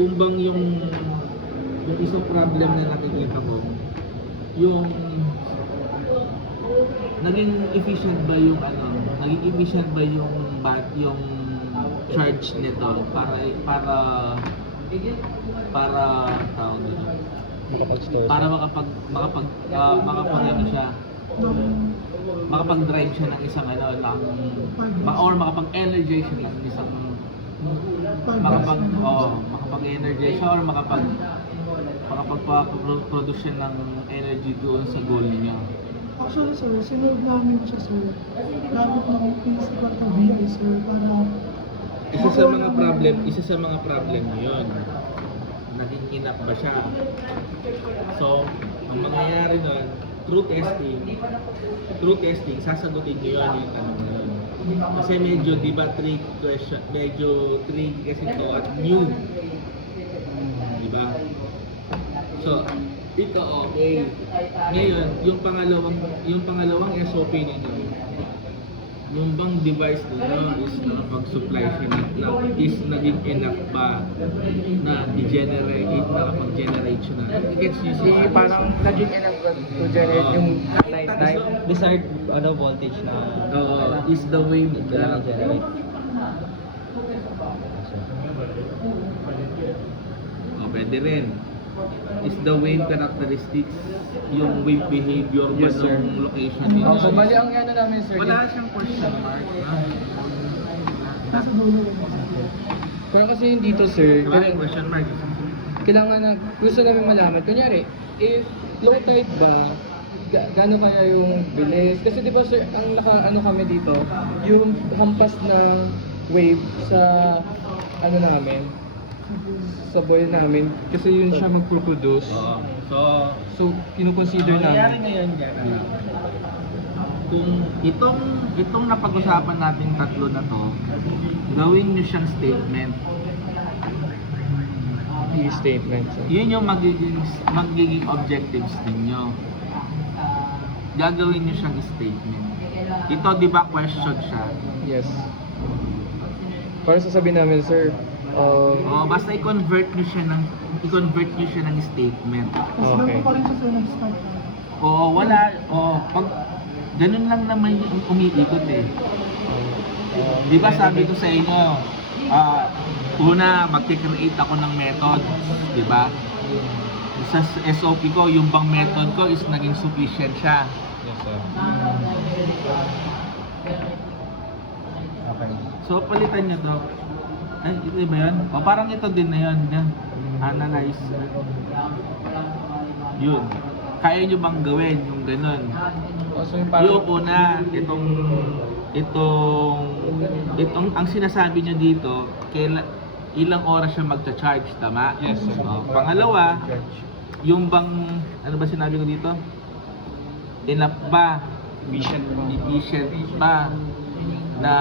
kung bang yung isang problem na nakikita ko, yung naging efficient ba yung naging efficient ba yung charge nito para tawag dito, Makapag-store para siya. makapag siya, makapag-drive siya ng isang or makapag-energize siya ng isang makapag-energize siya or makapag-produce siya ng energy doon sa goal niya. Actually, sir, sinunod namin siya, sir. Gamit ng principal na VA, sir, para... Isa sa mga problem mo yun. Naging enough ba siya? So, ang mangyayari nun, through testing, sasagutin niyo yun yung tanong na yun. Kasi medyo, di ba, tricky question, medyo tricky kasi ito at new. Di ba? So, ito okay. Ngayon, yung pangalawang SOP ninyo, yung bang device nila is nakapag-supply siya is naging enough ba na nakapag-generate siya na. Gets nyo siya? Parang naging enough to generate yung desired voltage na Is the way kailangan generate. Pwede rin. Is the wave characteristics, yung wave behavior mo Yes, sir. ng location nito. So, bali ang ano namin, sir. Wala siyang question mark. Nasa dulo. Pero kasi yung dito, sir, Wala yung question mark. kailangan na, gusto namin malaman. Kunyari, if low tide ba, gaano kaya yung bilis? Kasi di ba, sir, ang kami dito, yung hampas na wave sa namin, sa boil namin, kasi yun siya magproduce. So, kinukonsider Nangyayari namin. ngayon yan. Kung itong napag-usapan nating tatlo na to, gawin nyo siyang statement. I-statement. So. Yun yung magiging objectives ninyo. Gagawin nyo siyang statement. Ito, di ba, question siya? Yes. Para sasabihin namin, sir, Basta i-convert nyo siya ng statement. Tapos Okay. doon pa rin siya, sir, nag-start. Pag ganun lang naman yung umiikot eh. Di ba sabi ko sa inyo, una, mag-create ako ng method, di ba? Sa SOP ko, yung bang method ko is naging sufficient siya. Yes, sir. Okay. So, palitan nyo to. Ay, ito ba yun? Parang ito din na yun. Yan. Analyze. Yun. Kaya nyo bang gawin yung ganun? So yung parang, Yung una, itong ang sinasabi nyo dito, ilang oras siya magcha-charge, tama? Yes, sir. Pangalawa, yung bang, ano ba sinabi ko dito? Enough ba? Efficient ba na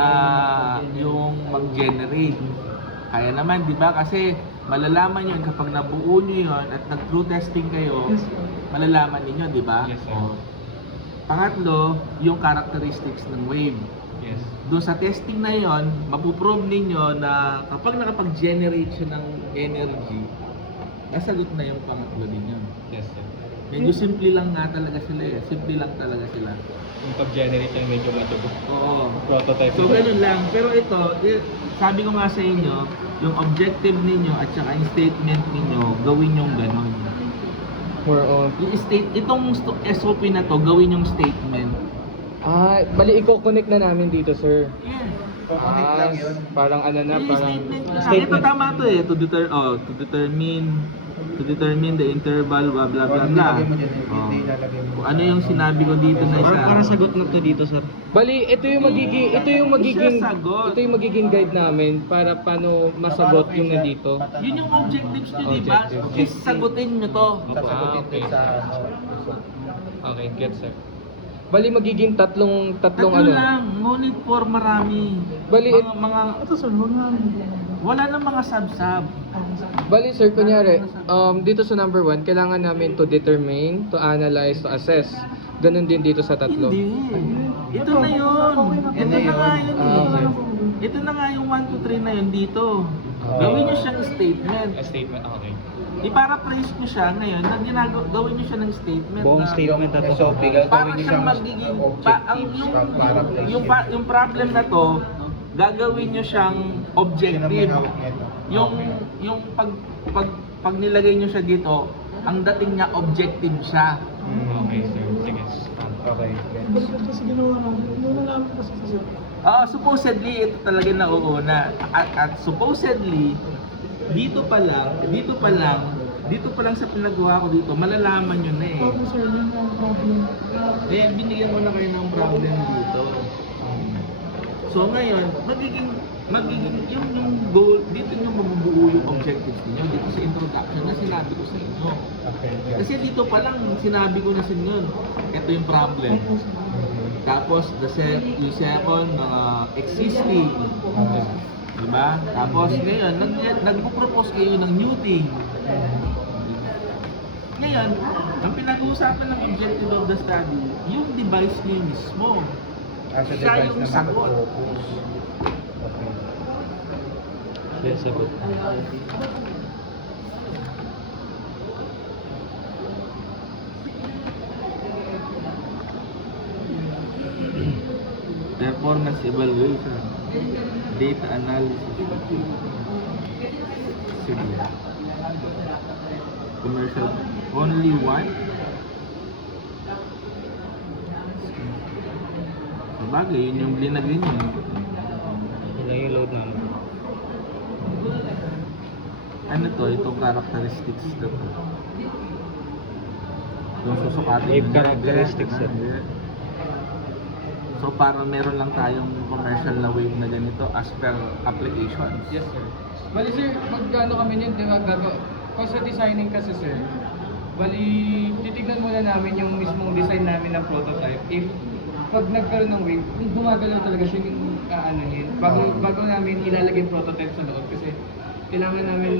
yung mag-generate? Kaya naman, di ba? Kasi malalaman yun kapag nabuo nyo yun at nag-true testing kayo, malalaman niyo, di ba? Yes, sir. Pangatlo, yung characteristics ng wave. Yes. Doon sa testing na yon, mapuprove ninyo na kapag nakapag-generate siya ng energy, nasagot na yung pangatlo ninyo. Yes, sir. Medyo simple lang nga talaga sila eh. Simple lang talaga sila. Yung pag-generate yung medyo Oo. prototype. So ganun lang. Pero ito, sabi ko nga sa inyo, yung objective ninyo at saka yung statement ninyo, gawin yung ganun. More on. Itong SOP na to, gawin yung statement. Bali, i-connect na namin dito, sir. Yes. Parang ano na, Yung parang statement. Ito tama to eh. To determine the interval, blah blah blah blah. Kung ano yung sinabi ko dito na isa. Parang sagot na to dito, sir. Bali, ito yung magiging guide namin para paano masagot yung nandito. Yun yung objectives nyo, di ba? Objectives. Is sagutin nyo to. Okay. Okay, get sir. Bali, magiging tatlong Tatlo ano. lang, ngunit for marami. Bali, Ito, sir, huwag namin. Wala nang mga sub-sub. Bali sir, kunyari, dito sa number 1, kailangan namin to determine, to analyze, to assess. Ganun din dito sa tatlo. Hindi. Ito na yun. Ito na nga yun. Okay. Ito na nga yung 1, 2, 3 na yun dito. Gawin nyo siyang statement. A statement, okay. I-paraphrase nyo siya ngayon, gawin nyo siya ng statement. Buong na- statement na to. SOP, Para gagawin niyo siyang siyang magiging, ang objectives para place yung problem na to, gagawin nyo siyang objective. Pag nilagay nyo siya dito, ang dating niya objective siya. Okay, sir. Sige. Okay. Balikan kasi ginawa namin. Una namin kasi sa sir. Supposedly, ito talaga nauuna. At supposedly, dito pa lang sa pinagawa ko dito, malalaman nyo na eh. Tapos sir, yun ang problem. Eh, binigyan mo na kayo ng problem dito. So ngayon, magiging yung goal, dito nyo mabubuo yung objectives niyo dito sa introduction na sinabi ko sa inyo. Okay. Kasi dito pa lang sinabi ko na sa inyo, ito yung problem. Tapos yung second, existing. Diba? Tapos ngayon, nagpo-propose kayo ng new thing. Ngayon, ang pinag-uusapan ng objective of the study, yung device niyo mismo. As a Siya device yung na sagot. mag-focus. Okay. Yan, sagot. Performance evaluation, data analysis, sige. Commercial, only one? Sabagay, yun yung linagay niyo. Yun lang yung load namin. Ano to? Itong characteristics na to. Yung susukatin Wave nyo, characteristics, ganyan, sir. ganyan. So parang meron lang tayong commercial na wave na ganito as per applications. Yes, sir. Bali, sir, magkano kami niyan, di ba, kung sa designing kasi, sir, bali, titignan muna namin yung mismong design namin ng prototype. If pag nagkaroon ng wave, kung gumagalaw talaga siya yung aanuhin, bago namin ilalagay yung prototype sa loob kasi kailangan namin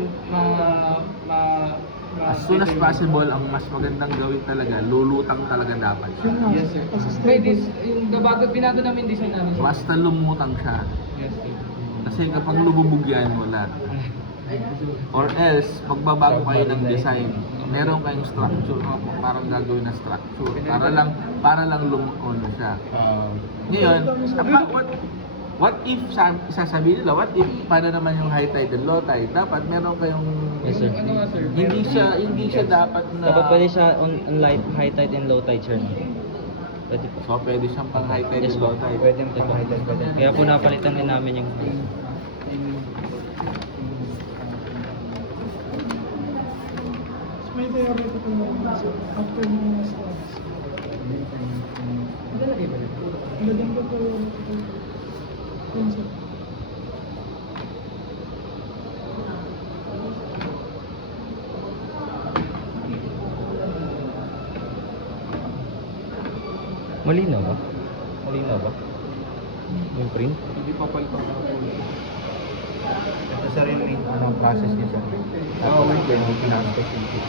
As soon as possible, ang mas magandang gawin talaga, lulutang talaga dapat siya. Yun nga. Yes, sir. Kasi May stable. yung binago namin design namin, sir. Basta lumutang siya. Yes, sir. Kasi kapag lububog yan, wala. Or else, magbabago kayo ng design. Meron kayong structure, parang gagawin na structure. Para lang lumuon na siya. Ngayon, what if, sasabihin nila, what if, paano naman yung high tide and low tide? Dapat meron kayong, Yes, sir. Ano nga, sir? hindi siya dapat na, Dapat pwede siya on light, high tide and low tide, sir. Pwede po. so pwede siyang pang high tide Yes, and low po. tide. Pwede mo pang-highlight ba din? Kaya po napalitan din namin yung... May theoretical na sir. After mo studies. Ilagyan ko theoretical concept. Malinaw ba? Malinaw ba? Yung print? Hindi pa palitan ng kulay. Ito sir yung anong process niya sir. Oo, Ito yung pinaka-specific.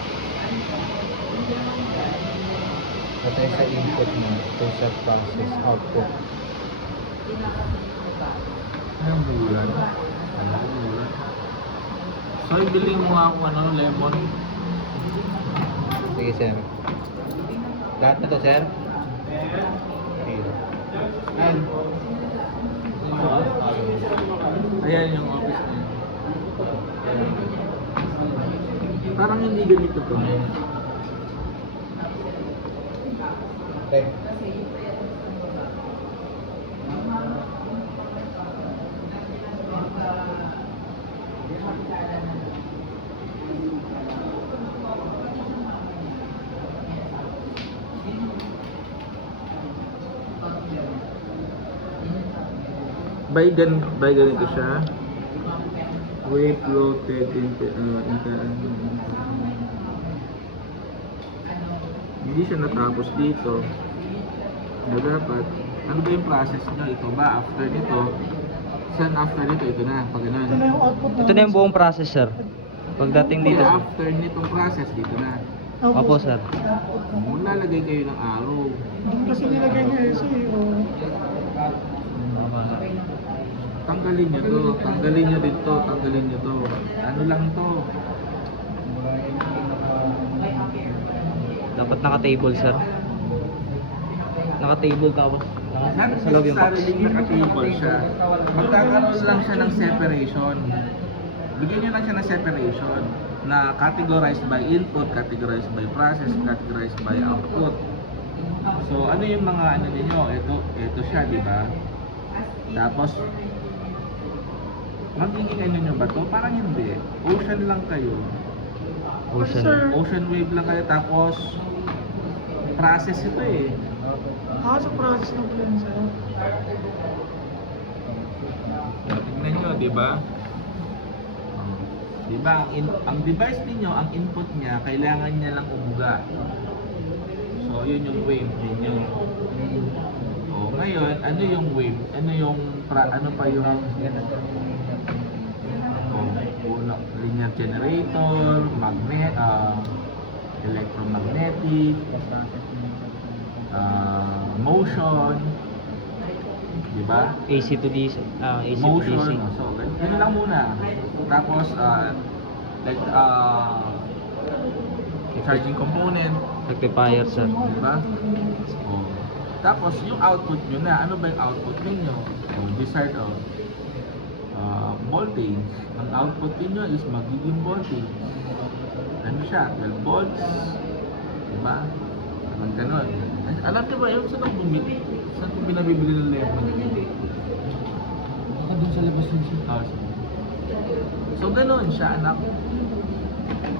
Ito yung sa input mo. Ito sa process output. Anong bulan? Anong bulan? So, ibili mo nga ako lemon. Sige sir. Lahat na to sir? Okay. Ayan yung office niya. Parang hindi ganito to. Okay. By ganito siya. Wave floated hindi siya natapos dito. Na dapat, ano ba yung process nyo? Ito ba? After nito, saan after nito? Ito na, pag ganun. Ito na yung output Ito na yung buong process, sir. Pagdating dito, Kaya sir. after nitong process, dito na. Opo, sir. Kung lalagay kayo ng arrow. Doon kasi nilagay niya eh. So, tanggalin nyo to, tanggalin nyo dito, tanggalin nyo to. Ano lang to? Dapat naka-table, sir. Naka-table tapos Not sa loob yung box. necessarily naka-table siya. Magkakaroon lang siya ng separation. Bigyan nyo lang siya ng separation na categorized by input, categorized by process, categorized by output. So, ano yung mga ano ninyo? Ito siya, di ba? Tapos, magiging ano nyo ba to? Parang hindi. Ocean lang kayo. Ocean. Sir, Ocean wave lang kayo. Tapos, process ito eh. sa process ng plan, sir. Tingnan nyo, di ba? Di ba? Ang device ninyo, ang input niya, kailangan niya lang umuga. So, yun yung wave ninyo. O, ngayon, ano yung wave? Ano yung, ano pa yung, linear generator, electromagnetic, motion, di ba? AC to DC. AC to DC. Motion. So, yun lang muna. Tapos, charging component, Rectifier, sir. di ba? Oh. Tapos, yung output nyo na, ano ba yung output ninyo? Desired voltage. Ang output ninyo is magiging voltage. Ano siya? 12 volts. Di ba? Ang ganun. Alam niyo ba yun? Saan ang bumili? Saan kung pinabibili ng lemon? Baka dun sa labas yun, sir. So, ganun siya, anak.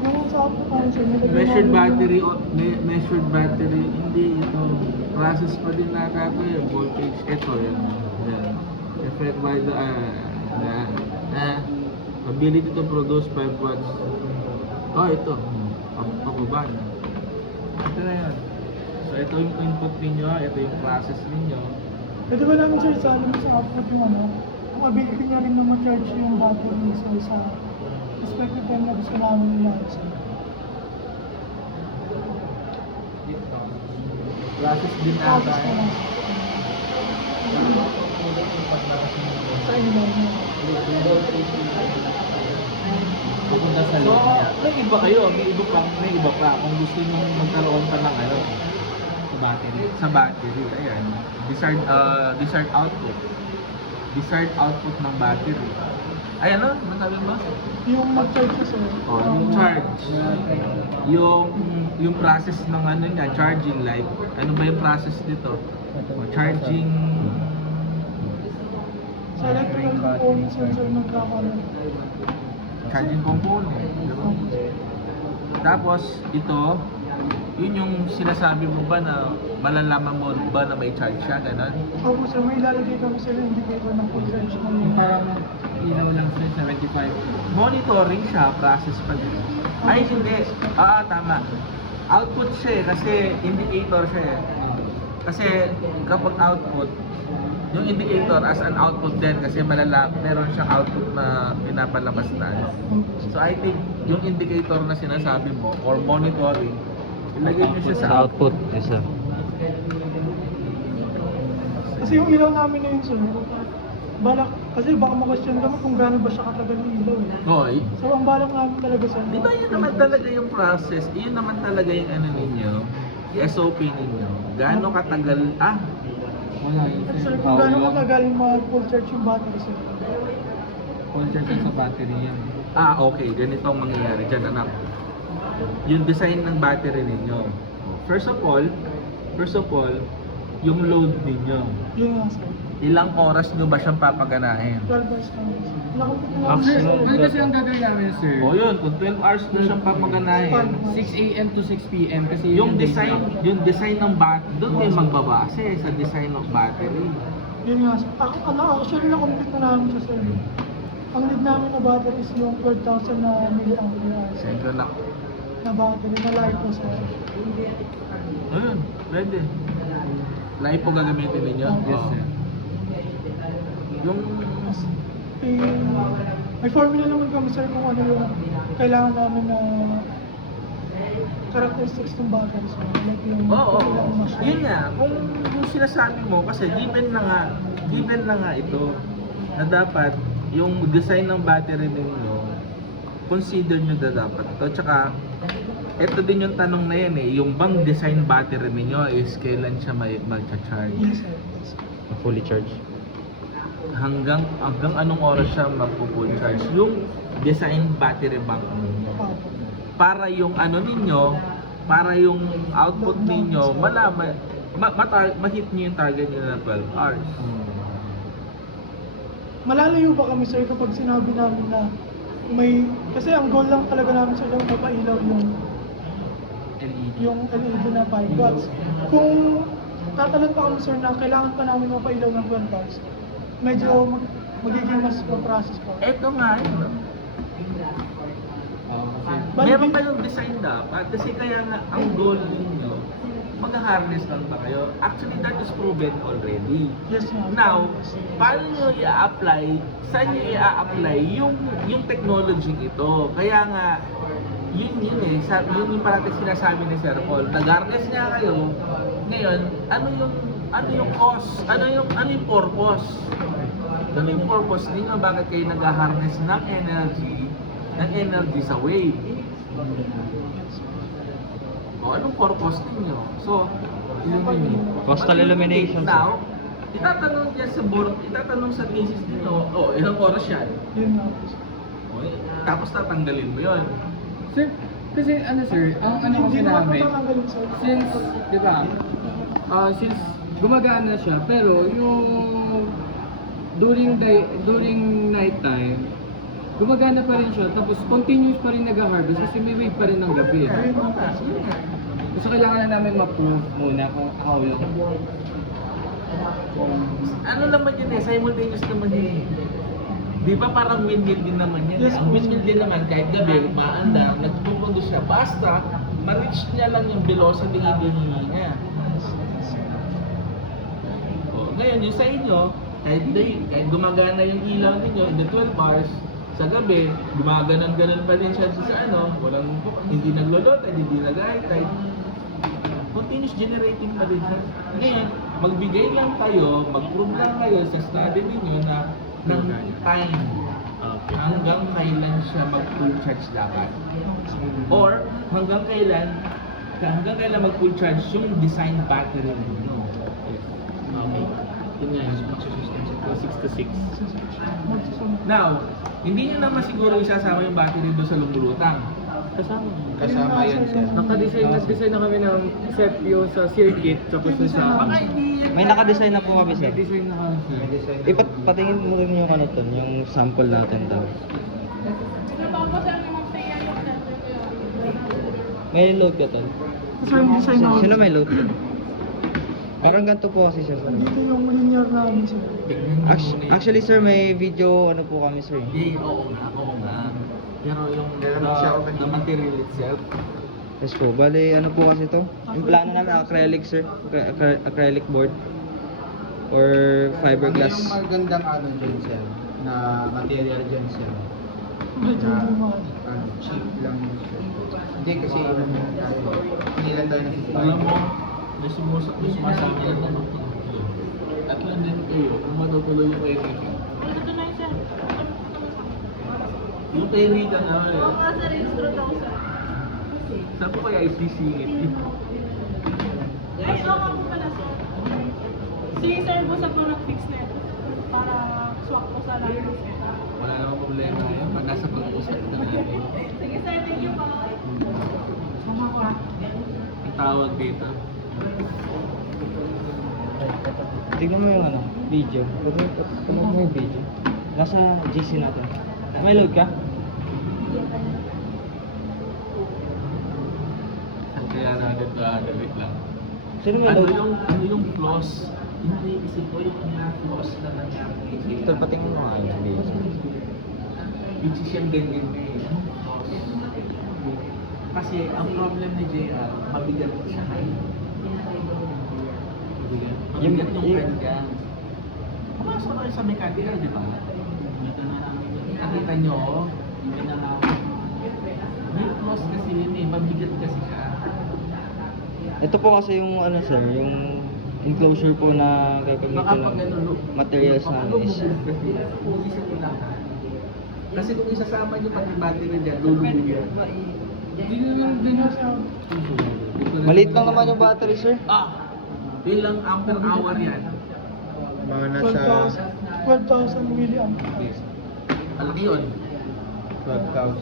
Yung sa apo pa, sir, Measured battery, hindi ito. Process pa din nata ito eh. Voltage, ito yan. Yan. Effect by the, ability to produce 5 watts. Oh, ito. Pababa na. Ito na yan. So, ito yung input ninyo, ito yung process ninyo. Pwede ba namin, sir, sa alam sa apo yung ano, ang ability niya rin na ma-charge yung battery sa respective time na gusto namin nila, sir. Process din Tapos nata. na lang. Sa inyo lang. Pupunta sa So, loob niya. may iba kayo, may iba pa. Kung gusto nyo magkaroon pa ng ano, Sa battery. sa battery, ayan. Desired output. Desired output ng battery. Ayan o, masabi mo? Yung mag-charge siya, sir. Yung charge. Yung process ng ano niya, charging light. Ano ba yung process dito? Charging... Sa electrical component, sir, nagkakaroon. Charging component. Diba? Tapos, ito, yun yung sinasabi mo ba na malalaman mo ba na may charge siya, gano'n? Opo, sir, may ilalagay kami sa indicator ng full charge na Yung yun. parang ilaw lang, sir, 75. Monitoring siya, process pa din. Ay, hindi. Tama. Output siya eh, kasi indicator siya eh. Kasi kapag output, yung indicator as an output din kasi meron siyang output na pinapalabas na. So I think yung indicator na sinasabi mo or monitoring, ilagay nyo siya sa Sa output. Yes, sir. Kasi yung ilaw namin na yun, sir, kasi baka ma-question kami kung gaano ba siya katagal yung ilaw eh. Hoy, So, ang balak namin talaga, sir, di ba yun naman talaga yung process, yun naman talaga yung ano ninyo, SOP ninyo. Gaano katagal, Wala yun, At sir. sir, kung gaano katagal mag-full charge yung battery, sir. Full charge yun sa battery yan. okay, ganito ang mangyayari dyan, anak. Yung design ng battery ninyo. First of all, yung load ninyo. Yun nga, sir. Ilang oras nyo ba siyang papaganahin? 12 hours kami, sir. Nakapit na Ah, lang, sir. sir. Ano kasi ang gagawin namin, sir? O yun, kung 12 hours nyo siyang papaganahin, 6 a.m. to 6 p.m. kasi yun yung day design, job. yung design ng battery, doon kayo magbabase sa design ng battery. Yun nga, sir. Actually, na-complete na namin siya, sir. Ang need namin na battery is yung 12,000 na milliampere Sensyo na. na battery na LiPo, sir. Ayun, pwede. Live po gagamitin ninyo? Yes, sir. Yung, May formula naman kami, sir, kung ano yung kailangan namin na characteristics ng battery, sir. Like yung kailangan machine. yun nga, kung sinasabi mo, kasi given na nga ito, na dapat yung design ng battery ninyo, consider nyo na dapat ito. Tsaka, ito din yung tanong na yan yung bang design battery ninyo is kailan siya mag-charge? Yes, sir. Yes, sir. Fully charged. Hanggang anong oras siya magpo-full charge? Yung design battery bank ninyo. Opo. Para yung ano ninyo, para yung output ninyo, malaman, ma-hit nyo yung target nyo na 12 hours. Malalayo ba kami, sir, kapag sinabi namin na may... Kasi ang goal lang talaga namin, sir, lang mapailaw yung LED na 5 watts. Kung tatanong pa kami, sir, na kailangan pa namin mapailaw ng 12 watts, medyo magiging mas process po. Eto nga, meron kayong design dapat kasi kaya nga ang goal ninyo, mag-harness lang ba kayo? Actually, that is proven already. Yes, ma'am. Now, paano nyo i-apply, saan nyo i-apply yung technology ito? Kaya nga, yun yung parang sinasabi ni Sir Paul, nag-harness nga kayo, ngayon, ano yung cause? Ano yung purpose? Ano yung purpose ninyo? Bakit kayo nag-harness ng energy sa wave? O, anong purpose ninyo? So, Coastal illumination, sir. now, itatanong niya sa board, itatanong sa thesis nito, ilang oras yan? Yun nga po, sir. Tapos tatanggalin mo yun. Sir, kasi ano sir, ang ano kasi Hindi naman namin, tatanggalin, sir. since, di ba, since gumagana siya, pero yung during night time, gumagana pa rin siya, tapos continuous pa rin nag-harvest kasi may wave pa rin ng gabi. So kailangan na namin ma-prove muna kung how long. Ano naman yun simultaneous naman yun. Di ba parang windmill din naman yan? Yes, Ang po. windmill din naman kahit gabi, maandar, nagpupundos siya. Basta, ma-reach niya lang yung velocity na hinihingi niya. Ngayon, yung sa inyo, kahit gumagana yung ilaw ninyo in the 12 hours, sa gabi, gumaganon-ganon pa din siya sa hindi naglo-load, hindi nag-high-tide. Continuous generating pa din siya. Ngayon, magbigay lang kayo, mag-prove lang kayo sa study ninyo na ng time hanggang kailan siya mag-full charge dapat. Or hanggang kailan mag-full charge yung design battery ninyo. Okay. Yun nga yun. 6 to 6. Now, hindi nyo naman siguro isasama yung battery doon sa lumulutang. Kasama yan, sir. Nag-design na kami ng sepio sa circuit, tapos sa... Baka hindi May nakadesign na po kami, sir. Nag-design na kami. May design. Patingin mo rin yung ano to, yung sample natin daw. May load ka to? Sir, yung design namin. Sino may load ka? Parang ganito po kasi, sir. Dito yung linear namin, sir. tignan nyo muna yun. Actually, sir, may video ano po kami, sir. Hindi, oo nga. Pero yung Meron siya open the material itself, Yes po, bali ano po kasi to? Yung plano namin, acrylic, sir. Acrylic board. Or fiberglass. Ano yung magandang ano dyan, sir? Na material dyan, sir? Medyo Na, hindi mahal. cheap lang yun, sir. Hindi kasi hindi lang tayo alam mo, may sumasabi lang naman. At lang din kayo, kung matutuloy yung kayo. Yung peri ka na saan po kaya isisingit? Ay, oo nga po pala, sir. Si Sir Bosa po nag-fix na ito para swak po sa line. Wala namang problema ngayon. Pag nasa pag-uusap na natin. Sige, sir, thank you po. Ang tawag dito. Tignan mo yung ano, video. Tignan mo yung video. Nasa GC natin. May load ka? Kaya natin ito, wait lang. Sino may load? Ano yung flaws? Hindi, isip ko yung flaws na nangyari. Ito, patingin mo nga yung video. Which is yung ganyan na eh. Anong flaws? Kasi ang problem ni JR, mabigat siya kayo. Mabigat yung kanya. Pumasok kayo sa mechanical, di ba? Nakita nyo, may flaws kasi yun eh, mabigat kasi siya. Ito po kasi yung ano, sir, yung enclosure po na gagamitin ng materials namin is Kasi kung isasama nyo pati battery dyan, lulubog yan. Hindi naman din maliit lang naman yung battery, sir. Yun lang ampere hour yan. Mga nasa 12,000 milliamp. Alaki yun. 12,000.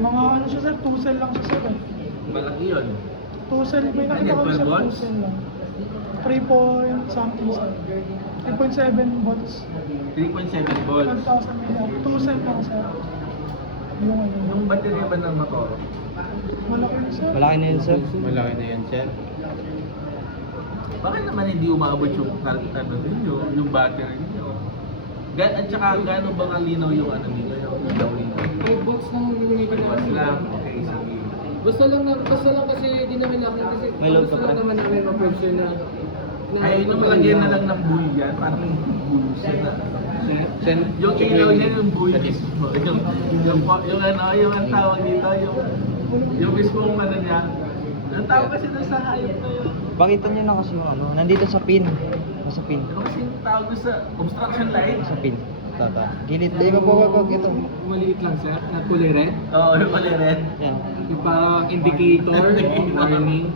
Mga ano siya sir, 2 cell lang siya sir. Malaki yun. 2 cell, may nakita ko 12 siya 2 volts? cell lang. 3 point something sir. 3.7 volts. 3.7 volts. 12,000 milliamp. 2 cell lang sir. Yung ano. Yung baterya ba ng motor? Malaki na sir. Malaki na yun, sir. Malaki na yan, sir. Bakit naman hindi umabot yung ano ninyo, yung battery ninyo? At saka gaano ba kalinaw yung ano ninyo, yung ilaw ninyo? 5 volts lang ang gagamitin Pagwas namin. lang, okay, sige. Basta lang kasi di namin nakin kasi May load gusto ka pa? lang naman namin ma-pressure na Ay, yung malagyan na lang ng bull yan, parang bull siya na. Sen, Yung ilaw yan, yung bull mismo. Yung ano, yung ang tawag dito, yung mismo ano niya. Ang tawag kasi doon sa hayop na yun. Pakita nyo na kasi yung ano, nandito sa pin. Sa pin. Kasi yung tawag doon sa obstruction line. Sa pin. Tata. Gilid. Di ba po ito? maliit lang sir, na kulay red. Oo, yung mali red. Yan. Yung parang indicator, warning.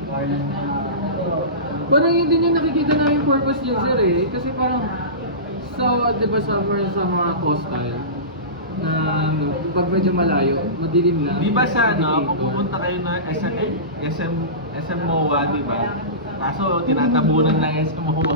Parang yun din yung nakikita namin purpose yun sir eh. Kasi parang di ba sa mga coastal na pag medyo malayo, madilim na. Di ba sa ano, kung pupunta kayo na SM MOA, di ba? Kaso tinatabunan ng SM MOA.